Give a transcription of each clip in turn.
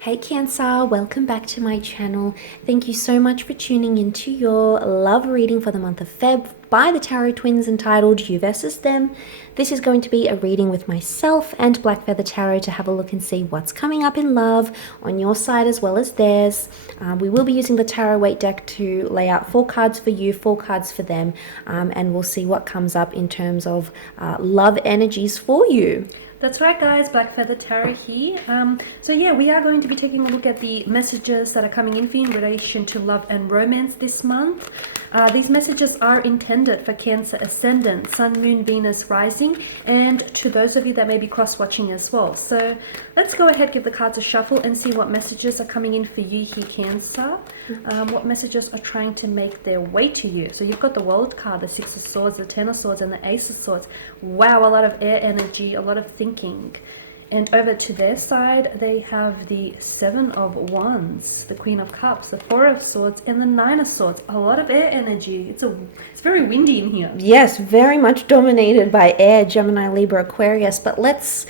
Hey Cancer, welcome back to my channel. Thank you so much for tuning into your love reading for the month of Feb by the Tarot Twins entitled You versus Them. This is going to be a reading with myself and Black Feather Tarot to have a look and see what's coming up in love on your side as well as theirs. We will be using the Tarot Weight deck to lay out 4 cards for you, 4 cards for them, and we'll see what comes up in terms of love energies for you. That's right, guys. Black Feather Tarot here. So yeah, we are going to be taking a look at the messages that are coming in for you in relation to love and romance this month. These messages are intended for Cancer Ascendant, Sun, Moon, Venus, Rising, and to those of you that may be cross-watching as well. So let's go ahead, give the cards a shuffle and see what messages are coming in for you here, Cancer. What messages are trying to make their way to you. So you've got the World card, the Six of Swords, the Ten of Swords, and the Ace of Swords. Wow, a lot of air energy, a lot of thinking. And over to their side, they have the Seven of Wands, the Queen of Cups, the Four of Swords, and the Nine of Swords. A lot of air energy. It's very windy in here. Yes, very much dominated by air, Gemini, Libra, Aquarius. But let's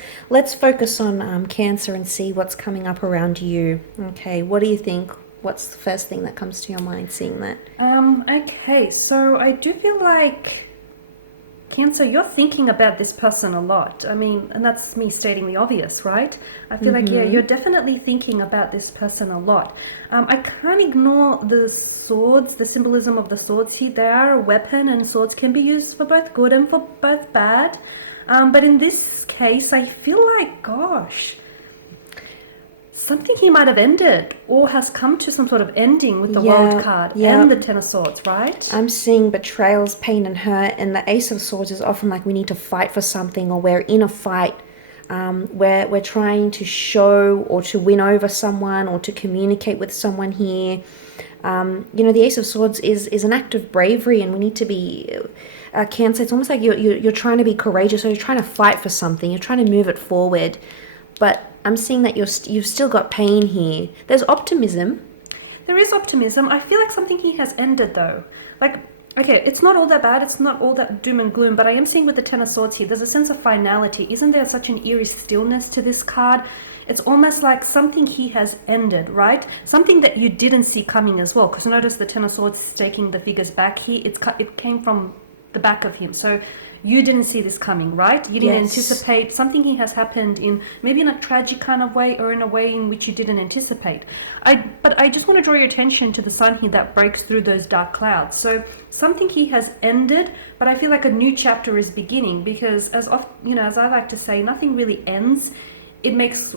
focus on Cancer and see what's coming up around you. Okay, what do you think? What's the first thing that comes to your mind seeing that? Okay, so I do feel like Cancer, you're thinking about this person a lot. I mean, and that's me stating the obvious, right? I feel like, yeah, you're definitely thinking about this person a lot. I can't ignore the swords, the symbolism of the swords here. They are a weapon, and swords can be used for both good and for both bad. But in this case, I feel like, gosh, something here might have ended or has come to some sort of ending with the World card and the Ten of Swords, right? I'm seeing betrayals, pain and hurt, and the Ace of Swords is often like we need to fight for something, or we're in a fight where we're trying to show or to win over someone or to communicate with someone here. You know, the Ace of Swords is an act of bravery, and we need to be Cancer. It's almost like you're trying to be courageous, or you're trying to fight for something, you're trying to move it forward. But I'm seeing that you've still got pain here. There's optimism. There is optimism. I feel like something here has ended though. Like, okay, it's not all that bad. It's not all that doom and gloom. But I am seeing with the Ten of Swords here, there's a sense of finality. Isn't there such an eerie stillness to this card? It's almost like something here has ended, right? Something that you didn't see coming as well. Because notice the Ten of Swords is taking the figures back here. It came from the back of him. So you didn't see this coming, right? You didn't anticipate. Something here has happened in maybe in a tragic kind of way, or in a way in which you didn't anticipate. But I just want to draw your attention to the sun here that breaks through those dark clouds. So something here has ended, but I feel like a new chapter is beginning, because as I like to say, nothing really ends. It makes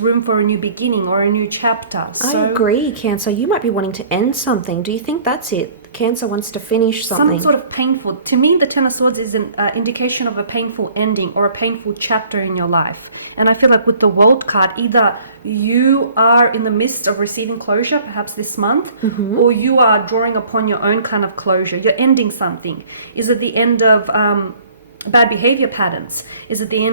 room for a new beginning or a new chapter. So I agree, Cancer. You might be wanting to end something. Do you think that's it? Cancer wants to finish something. Some sort of painful. To me, the Ten of Swords is an indication of a painful ending or a painful chapter in your life. And I feel like with the World card, either you are in the midst of receiving closure, perhaps this month, or you are drawing upon your own kind of closure. You're ending something. Is it the end of bad behavior patterns? Is it the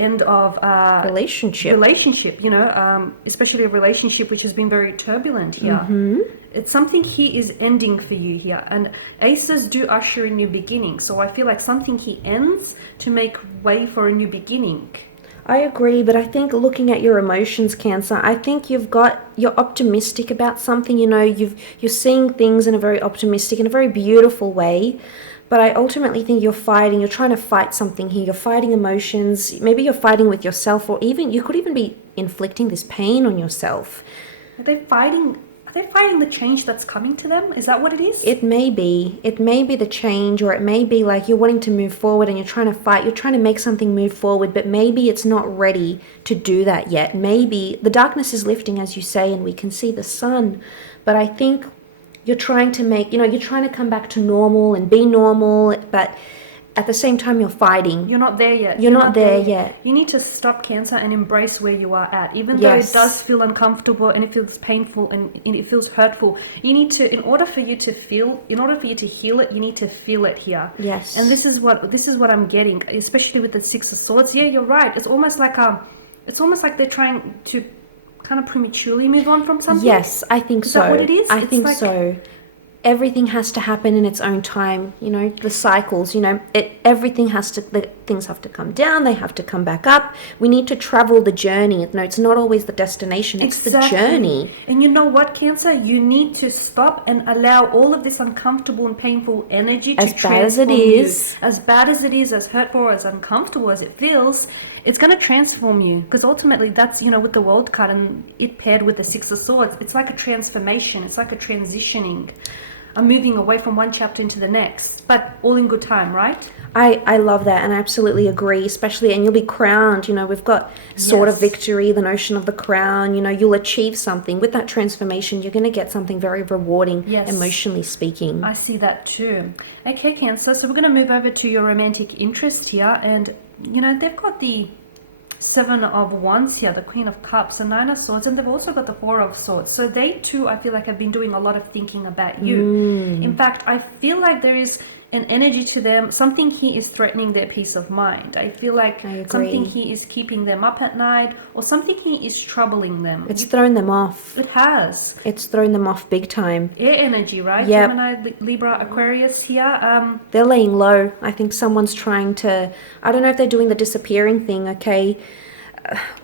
end of relationship, you know, especially a relationship which has been very turbulent here. It's something here is ending for you here, and aces do usher in new beginnings. So I feel like something here ends to make way for a new beginning. I agree, but I think looking at your emotions, Cancer, I think you're optimistic about something. You know, you're seeing things in a very optimistic, in a very beautiful way. But I ultimately think you're trying to fight something here. You're fighting emotions. Maybe you're fighting with yourself, or even you could even be inflicting this pain on yourself. Are they fighting the change that's coming to them? Is that what it is? It may be. It may be the change, or it may be like you're wanting to move forward and you're trying to fight. You're trying to make something move forward, but maybe it's not ready to do that yet. Maybe the darkness is lifting, as you say, and we can see the sun. But I think you're trying to you're trying to come back to normal and be normal, but at the same time you're fighting. You're not there yet. You're not there yet. You need to stop, Cancer, and embrace where you are at. Even though it does feel uncomfortable and it feels painful and it feels hurtful, you need to, in order for you to heal it, you need to feel it here. Yes. And this is what I'm getting, especially with the Six of Swords. Yeah, you're right. It's almost like they're trying to kind of prematurely move on from something. Yes, I think so. Is that what it is? I think so. everything has to happen in its own time, you know, the cycles, you know, everything has to, the things have to come down, they have to come back up. We need to travel the journey. No, it's not always the destination, it's the journey. And you know what, Cancer? You need to stop and allow all of this uncomfortable and painful energy to transform you. As bad as it is, as hurtful, as uncomfortable as it feels, it's going to transform you. Because ultimately, that's, you know, with the World card and it paired with the Six of Swords, it's like a transformation. It's like a transitioning. I'm moving away from one chapter into the next, but all in good time, right? I love that, and I absolutely agree, especially, and you'll be crowned, you know, we've got sword of victory, the notion of the crown, you know, you'll achieve something. With that transformation, you're going to get something very rewarding, emotionally speaking. I see that too. Okay, Cancer, so we're going to move over to your romantic interest here, and, you know, they've got the Seven of Wands here, the Queen of Cups, the Nine of Swords, and they've also got the Four of Swords. So they too, I feel like, have been doing a lot of thinking about you. In fact, I feel like there is an energy to them. Something here is threatening their peace of mind. I feel like something here is keeping them up at night, or something here is troubling them. It's thrown them off. It has. It's thrown them off big time. Air energy, right? Yep. Gemini, Libra, Aquarius here. They're laying low. I think someone's trying to, I don't know if they're doing the disappearing thing, okay?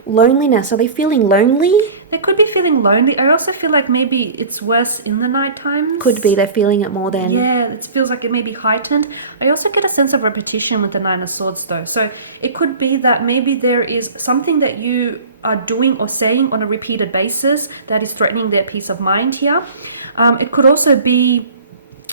Loneliness. Are they feeling lonely? They could be feeling lonely. I also feel like maybe it's worse in the night times. Could be. They're feeling it more than... Yeah, it feels like it may be heightened. I also get a sense of repetition with the Nine of Swords though. So it could be that maybe there is something that you are doing or saying on a repeated basis that is threatening their peace of mind here. It could also be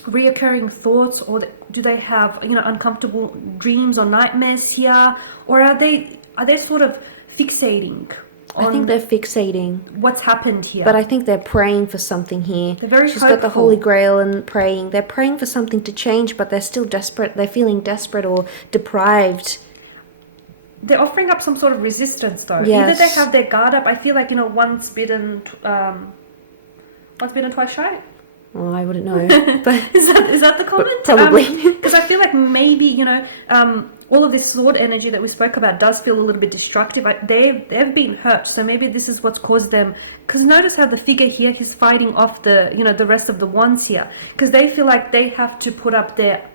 reoccurring thoughts, or do they have, you know, uncomfortable dreams or nightmares here? Or are they sort of fixating on, I think they're fixating what's happened here. But I think they're praying for something here. They're very She's got the Holy Grail and praying. They're praying for something to change, but they're still desperate. They're feeling desperate or deprived. They're offering up some sort of resistance though. Yes. Either they have their guard up. I feel like, you know, once bitten, twice shy. Well, I wouldn't know. But is that the comment? Probably. Because I feel like maybe, you know, all of this sword energy that we spoke about does feel a little bit destructive. They've been hurt, so maybe this is what's caused them. Because notice how the figure here, he's fighting off the, you know, the rest of the wands here. Because they feel like they have to put up their,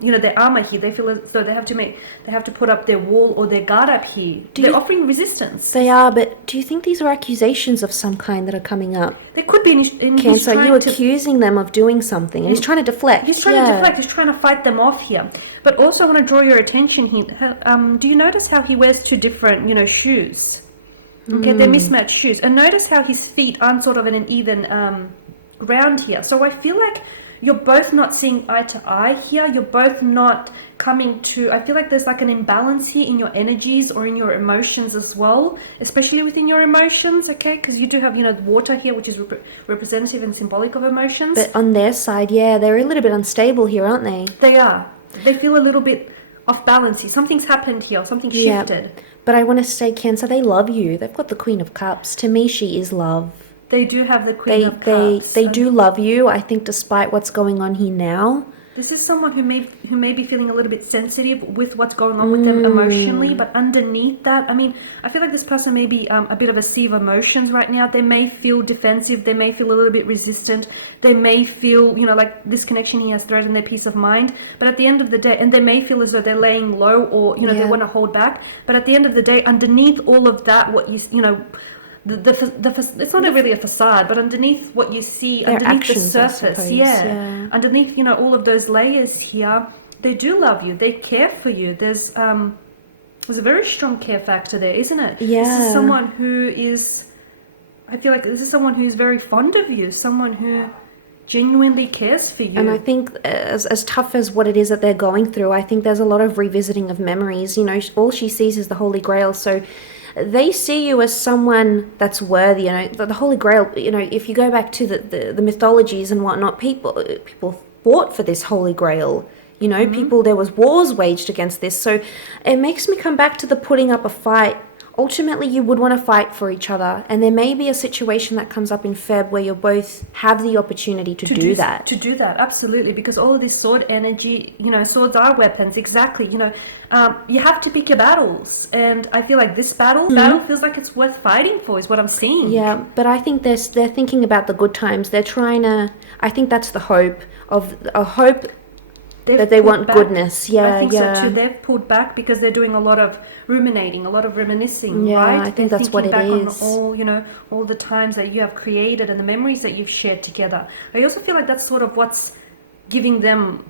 you know, their armor here. They feel as though they have to put up their wall or their guard up here. They're offering resistance. They are, but do you think these are accusations of some kind that are coming up? They could be. In Cancer, are you accusing them of doing something? And he's trying to deflect. He's trying to deflect. He's trying to fight them off here. But also I want to draw your attention here. Do you notice how he wears two different, you know, shoes? Okay, they're mismatched shoes. And notice how his feet aren't sort of in an even ground here. So I feel like you're both not seeing eye to eye here. You're both not coming to... I feel like there's like an imbalance here in your energies or in your emotions as well, especially within your emotions, okay? Because you do have, you know, water here, which is representative and symbolic of emotions. But on their side, yeah, they're a little bit unstable here, aren't they? They are. They feel a little bit off balance here. Something's happened here. Something shifted. But I want to say, Cancer, they love you. They've got the Queen of Cups. To me, she is love. They do have the Queen of Cups. They do love you, I think, despite what's going on here now. This is someone who may be feeling a little bit sensitive with what's going on with them emotionally, but underneath that, I mean, I feel like this person may be a bit of a sea of emotions right now. They may feel defensive. They may feel a little bit resistant. They may feel, you know, like this connection here has threatened their peace of mind. But at the end of the day, and they may feel as though they're laying low or, you know, they want to hold back. But at the end of the day, underneath all of that, what you know, it's not really a facade, but underneath what you see, their underneath actions, the surface, underneath, you know, all of those layers here, they do love you. They care for you. There's a very strong care factor there, isn't it? Yeah. This is someone who is, I feel like this is someone who's very fond of you, someone who genuinely cares for you. And I think as tough as what it is that they're going through, I think there's a lot of revisiting of memories. You know, all she sees is the Holy Grail, so they see you as someone that's worthy. You know, the Holy Grail, you know, if you go back to the mythologies and whatnot, people fought for this Holy Grail. You know, there was wars waged against this. So it makes me come back to the putting up a fight ultimately you would want to fight for each other, and there may be a situation that comes up in Feb where you both have the opportunity to do that. To do that, absolutely, because all of this sword energy, swords are weapons, exactly. You have to pick your battles, and I feel like this battle feels like it's worth fighting for, is what I'm seeing. Yeah, but I think they're thinking about the good times. They're trying to. I think that's the hope of a hope that they want goodness. Yeah, I think so too. They've pulled back because they're doing a lot of ruminating, a lot of reminiscing, yeah, right? I think they're that's what it thinking back is. on all the times that you have created and the memories that you've shared together. I also feel like that's sort of what's giving them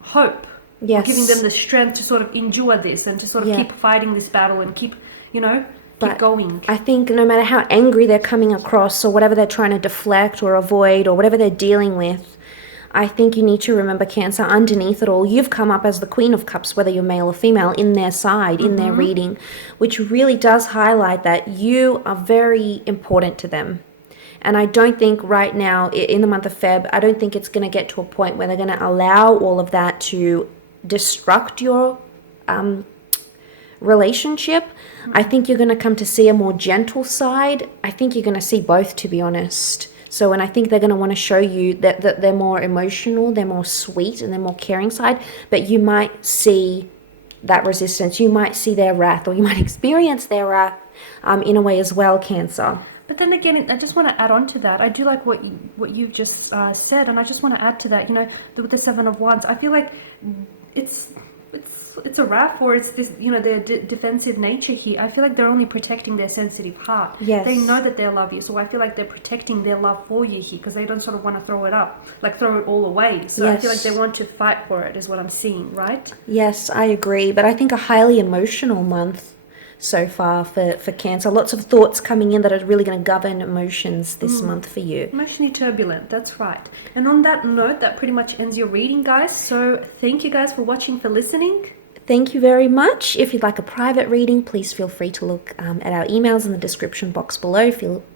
hope. Yes. Giving them the strength to sort of endure this and to sort of keep fighting this battle and keep going. I think no matter how angry they're coming across or whatever they're trying to deflect or avoid or whatever they're dealing with, I think you need to remember, Cancer, underneath it all, you've come up as the Queen of Cups, whether you're male or female, in their side, in their reading, which really does highlight that you are very important to them. And I don't think right now, in the month of Feb, I don't think it's going to get to a point where they're going to allow all of that to destruct your relationship. I think you're going to come to see a more gentle side. I think you're going to see both, to be honest. So, and I think they're going to want to show you that they're more emotional, they're more sweet, and they're more caring side. But you might see that resistance. You might see their wrath, or you might experience their wrath in a way as well, Cancer. But then again, I just want to add on to that. I do like what you've just said, and I just want to add to that. With the Seven of Wands, I feel like it's a wrath, or it's this, their defensive nature here. I feel like they're only protecting their sensitive heart. Yes. They know that they love you, so I feel like they're protecting their love for you here, because they don't sort of want to throw it all away. So I feel like they want to fight for it, is what I'm seeing, right? Yes, I agree. But I think a highly emotional month so far for Cancer. Lots of thoughts coming in that are really going to govern emotions this month for you. Emotionally turbulent, that's right. And on that note, that pretty much ends your reading, guys. So thank you guys for watching, for listening. Thank you very much. If you'd like a private reading, please feel free to look at our emails in the description box below.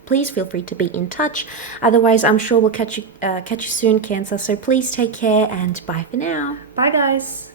Please feel free to be in touch. Otherwise, I'm sure we'll catch you soon, Cancer. So please take care, and bye for now. Bye, guys.